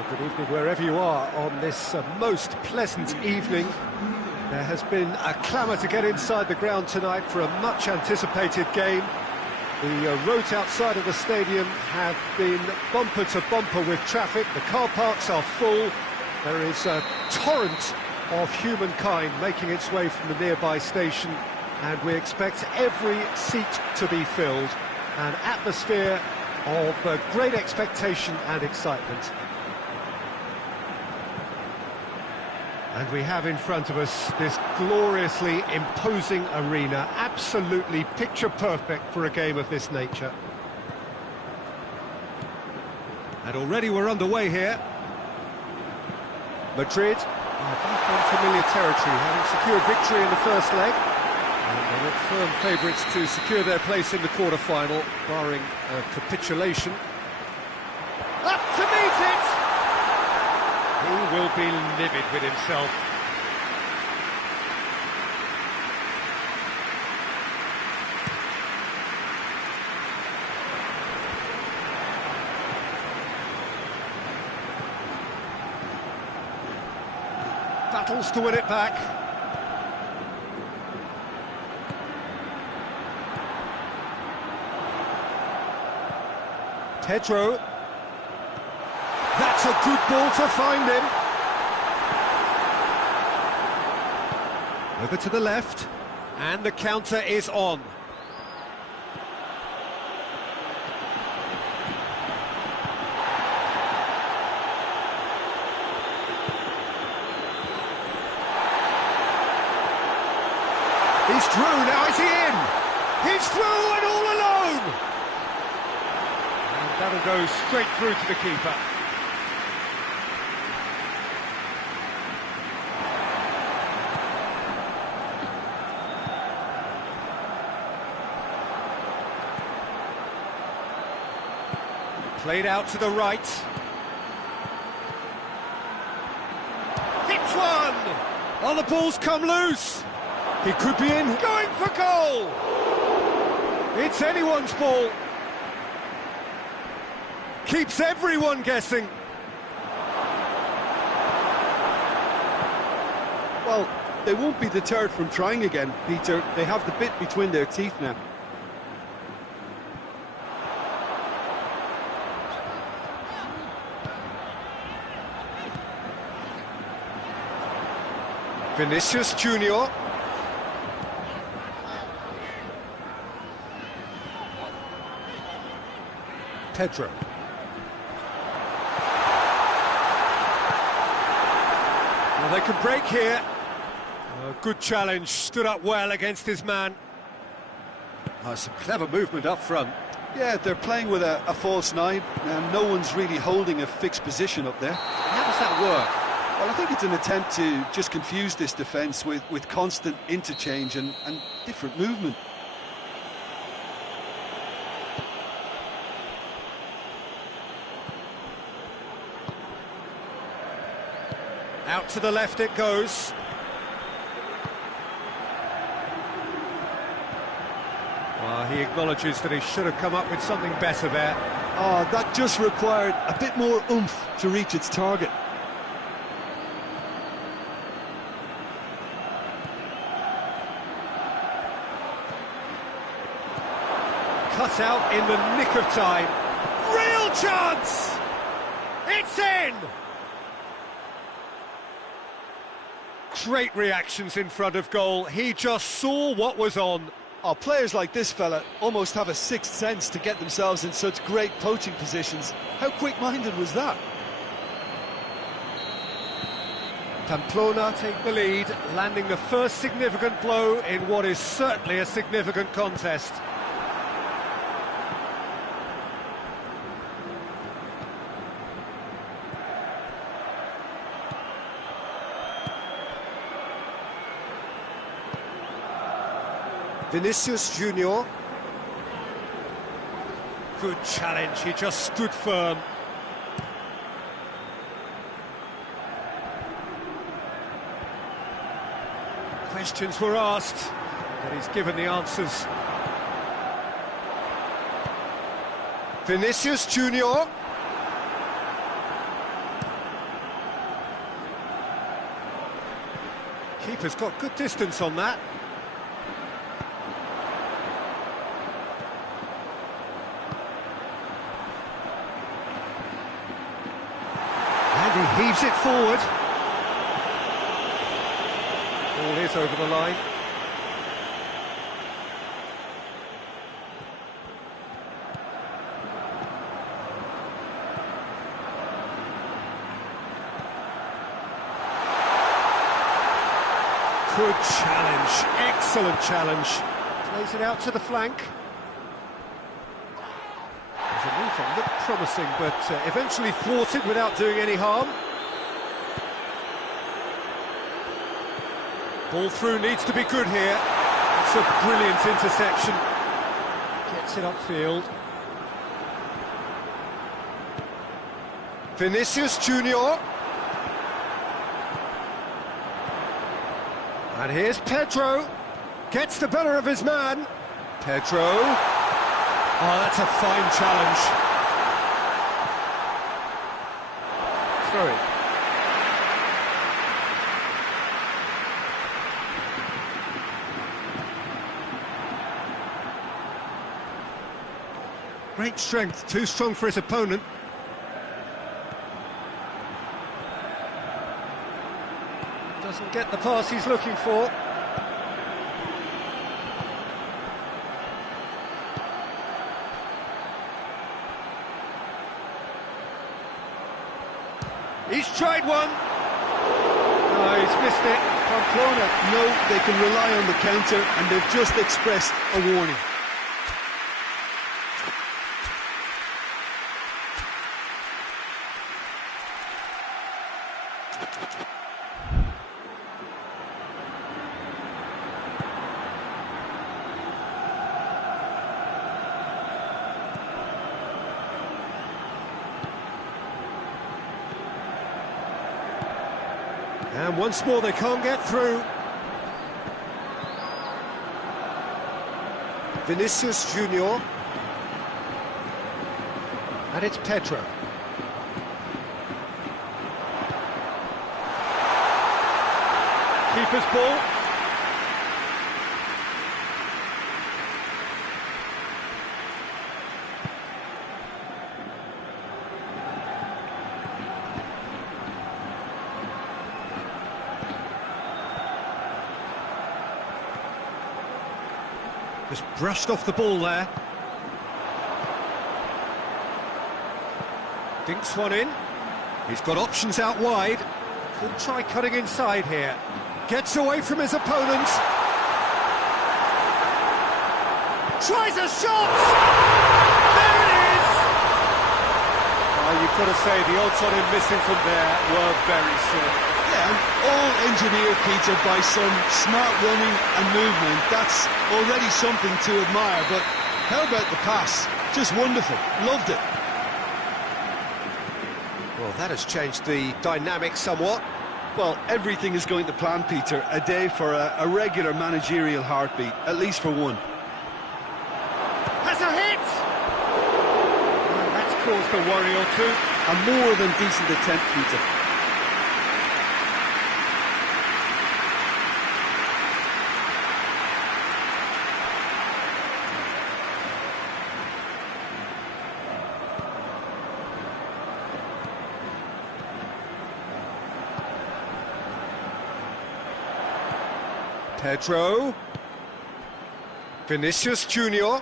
Well, good evening wherever you are on this most pleasant evening. There has been a clamour to get inside the ground tonight for a much-anticipated game. The roads outside of the stadium have been bumper to bumper with traffic. The car parks are full. There is a torrent of humankind making its way from the nearby station, and we expect every seat to be filled. An atmosphere of great expectation and excitement. And we have in front of us this gloriously imposing arena, absolutely picture-perfect for a game of this nature. And already we're underway here. Madrid are back on familiar territory, having secured victory in the first leg. And they look firm favourites to secure their place in the quarter-final, barring capitulation. Up to meet it! He will be livid with himself. Battles to win it back. Pedro. That's a good ball to find him. Over to the left, and the counter is on. He's through, now is he in? He's through and all alone! And that'll go straight through to the keeper. Played out to the right. Hits one! Oh, the ball's come loose! He could be in, going for goal! It's anyone's ball. Keeps everyone guessing. Well, they won't be deterred from trying again, Peter. They have the bit between their teeth now. Vinicius Junior. Pedro. Well, they can break here. A good challenge, stood up well against his man. Oh, some clever movement up front. Yeah, they're playing with a false nine, and no one's really holding a fixed position up there. How does that work? Well, I think it's an attempt to just confuse this defence with constant interchange and different movement. Out to the left it goes. Well, he acknowledges that he should have come up with something better there. Oh, that just required a bit more oomph to reach its target. Cut out in the nick of time. Real chance! It's in! Great reactions in front of goal. He just saw what was on. Oh, players like this fella almost have a sixth sense to get themselves in such great poaching positions. How quick-minded was that? Pamplona take the lead, landing the first significant blow in what is certainly a significant contest. Vinicius Junior. Good challenge, he just stood firm. Questions were asked, but he's given the answers. Vinicius Junior. Keeper's got good distance on that. And he heaves it forward. Ball is over the line. Good challenge, excellent challenge. Plays it out to the flank. The move on looked promising, but eventually thwarted without doing any harm. Ball through needs to be good here. It's a brilliant interception. Gets it upfield. Vinicius Junior. And here's Pedro. Gets the better of his man. Pedro. Oh, that's a fine challenge. Throw it. Great strength, too strong for his opponent. Doesn't get the pass he's looking for. He's tried one. Oh, he's missed it. Pamplona know they can rely on the counter, and they've just expressed a warning. And once more they can't get through. Vinicius Junior. And it's Pedro. Keeper's ball. Just brushed off the ball there. Dinks one in. He's got options out wide. Could try cutting inside here. Gets away from his opponent. Tries a shot! There it is! You've got to say the odds on him missing from there were very slim. Yeah, all engineered, Peter, by some smart running and movement. That's already something to admire, but how about the pass? Just wonderful. Loved it. Well, that has changed the dynamic somewhat. Well, everything is going to plan, Peter. A day for a regular managerial heartbeat, at least for one. Has a hit! Well, that's caused a worry or two. A more than decent attempt, Peter. Pedro. Vinicius Junior.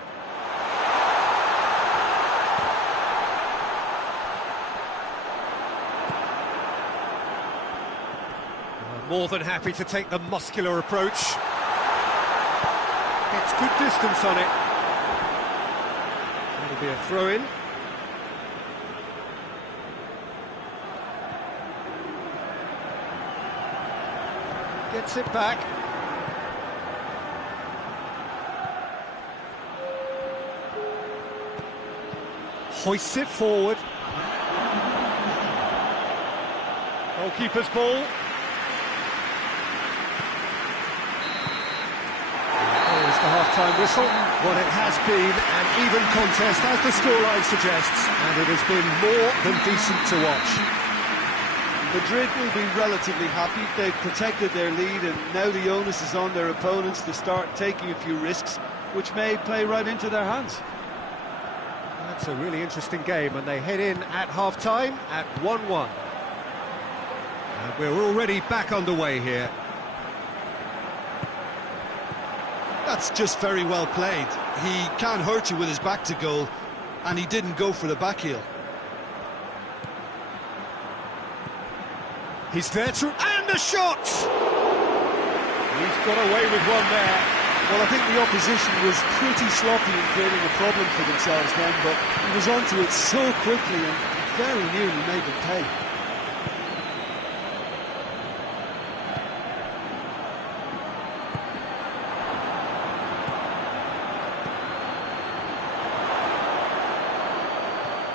More than happy to take the muscular approach. Gets good distance on it. That'll be a throw-in. Gets it back. Hoists it forward. Goalkeeper's ball. There's the half-time whistle. What it has been an even contest, as the scoreline suggests, and it has been more than decent to watch. Madrid will be relatively happy. They've protected their lead, and now the onus is on their opponents to start taking a few risks, which may play right into their hands. That's a really interesting game, and they head in at half-time at 1-1. And we're already back underway here. That's just very well played. He can't hurt you with his back to goal, and he didn't go for the back heel. He's there to... and the shot! He's got away with one there. Well, I think the opposition was pretty sloppy in creating a problem for themselves then, but he was onto it so quickly and very nearly made them pay.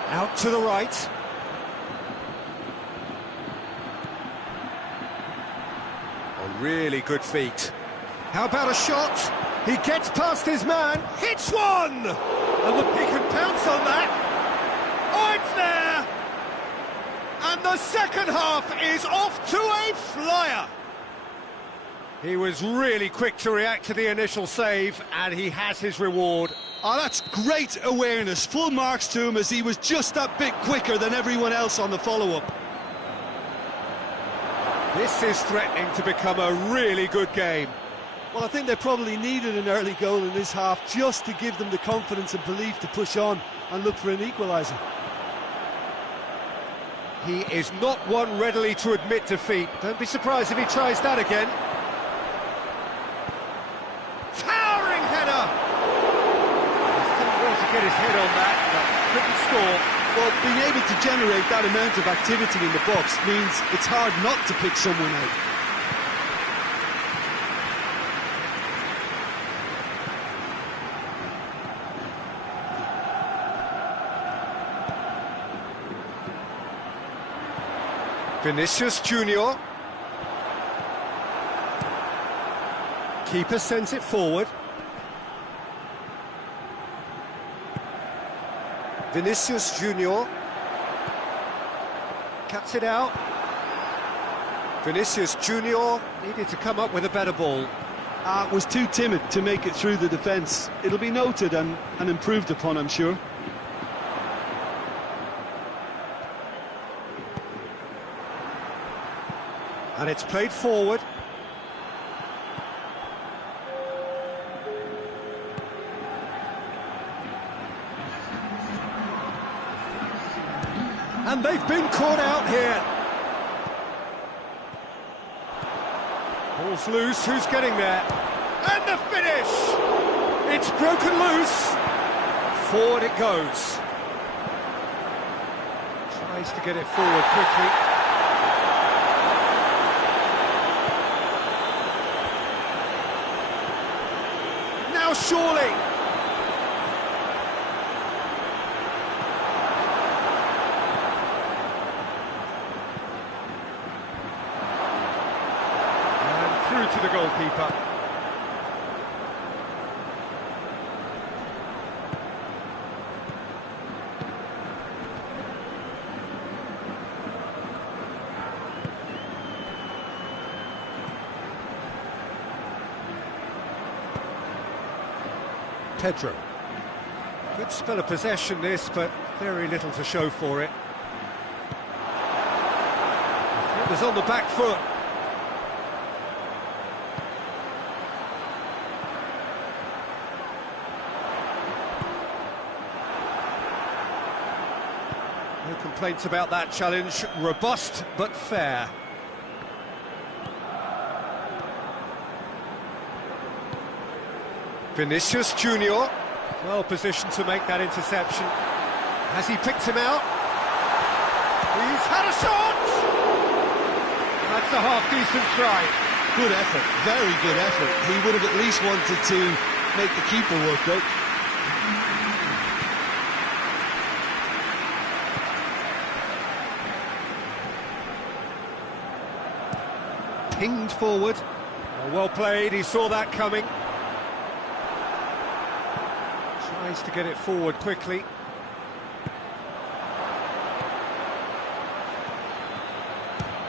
Out to the right. A really good feat. How about a shot? He gets past his man, hits one! And he can pounce on that. Oh, it's there! And the second half is off to a flyer. He was really quick to react to the initial save, and he has his reward. Oh, that's great awareness. Full marks to him, as he was just that bit quicker than everyone else on the follow-up. This is threatening to become a really good game. Well, I think they probably needed an early goal in this half just to give them the confidence and belief to push on and look for an equaliser. He is not one readily to admit defeat. Don't be surprised if he tries that again. Towering header! He's done well to get his head on that, but couldn't score. Well, being able to generate that amount of activity in the box means it's hard not to pick someone out. Vinicius Junior. Keeper sends it forward. Vinicius Junior. Cuts it out. Vinicius Junior needed to come up with a better ball. Was too timid to make it through the defence. It'll be noted and improved upon, I'm sure. And it's played forward. And they've been caught out here. Ball's loose, who's getting there? And the finish! It's broken loose. Forward it goes. Tries to get it forward quickly. Now surely. And through to the goalkeeper. Pedro. Good spell of possession this, but very little to show for it. It was on the back foot. No complaints about that challenge. Robust but fair. Vinicius Junior, well positioned to make that interception. Has he picked him out? He's had a shot! That's a half-decent try. Good effort, very good effort. He would have at least wanted to make the keeper work, though. Pinged forward. Oh, well played, he saw that coming. Tries to get it forward quickly.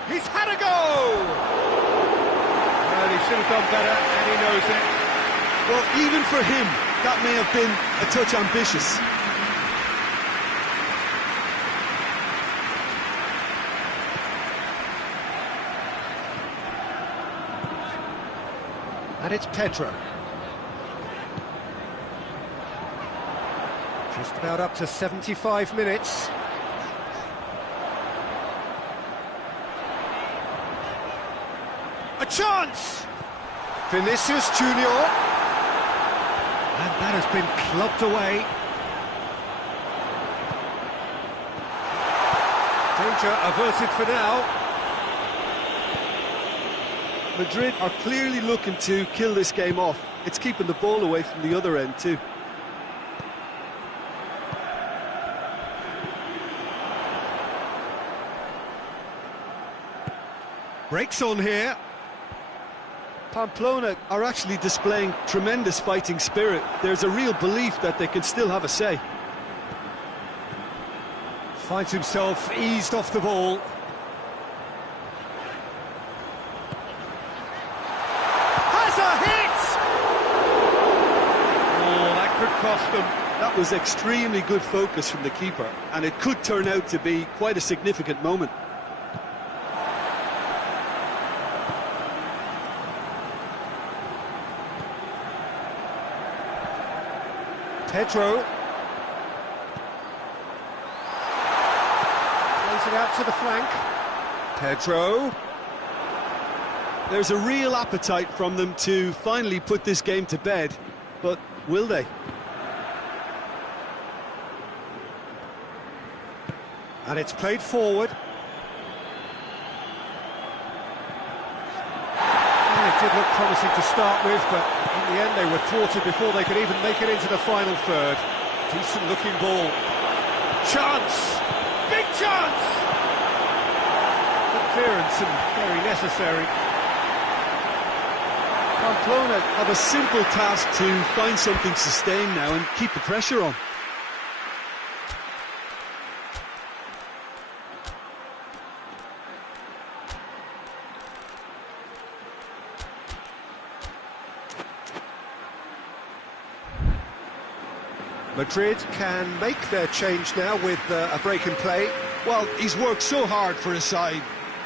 He's had a go! Well, he should have done better, and he knows it. Well, even for him, that may have been a touch ambitious. And it's Pedro. Just about up to 75 minutes. A chance! Vinicius Junior. And that has been clubbed away. Danger averted for now. Madrid are clearly looking to kill this game off. It's keeping the ball away from the other end too. Breaks on here. Pamplona are actually displaying tremendous fighting spirit. There's a real belief that they can still have a say. Finds himself eased off the ball. Has a hit! Oh, that could cost them. That was extremely good focus from the keeper, and it could turn out to be quite a significant moment. Pedro. Plays it out to the flank. Pedro. There's a real appetite from them to finally put this game to bed, but will they? And it's played forward. Well, it did look promising to start with, but in the end they were thwarted before they could even make it into the final third. Decent looking ball. Chance! Big chance! Good clearance and very necessary. Pamplona have a simple task to find something sustained now and keep the pressure on. Madrid can make their change now with a break in play. Well, he's worked so hard for his side,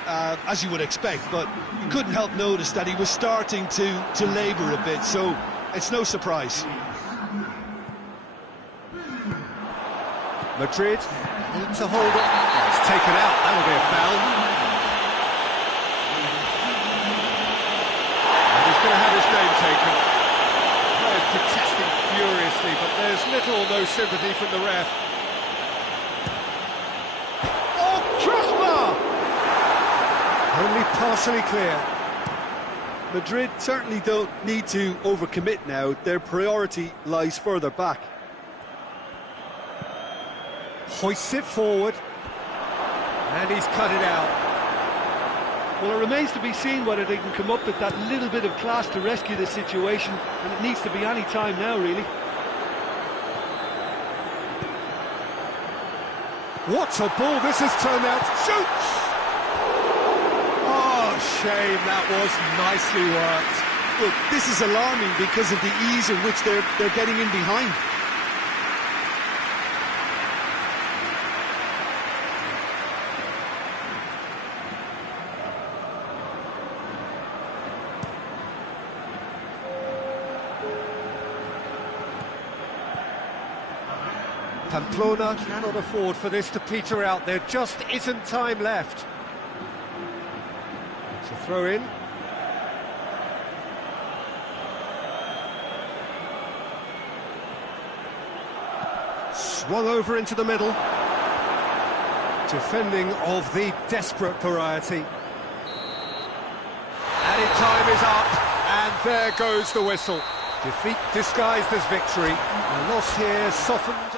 as you would expect, but you couldn't help notice that he was starting to labour a bit, so it's no surprise. Madrid need to hold it. Oh, it's taken out, that'll be a foul. And he's going to have his name taken. Players protesting furiously, but there's little or no sympathy from the ref. Oh, crossbar! Only partially clear. Madrid certainly don't need to overcommit now. Their priority lies further back. Hoists it forward. And he's cut it out. Well, it remains to be seen whether they can come up with that little bit of class to rescue the situation, and it needs to be any time now, really. What a ball this has turned out. Shoots! Oh, shame, that was nicely worked. Look, this is alarming because of the ease in which they're getting in behind. Pamplona cannot afford for this to peter out. There just isn't time left. It's a throw in. Swung over into the middle. Defending of the desperate variety. Added time is up, and there goes the whistle. Defeat disguised as victory. A loss here softened.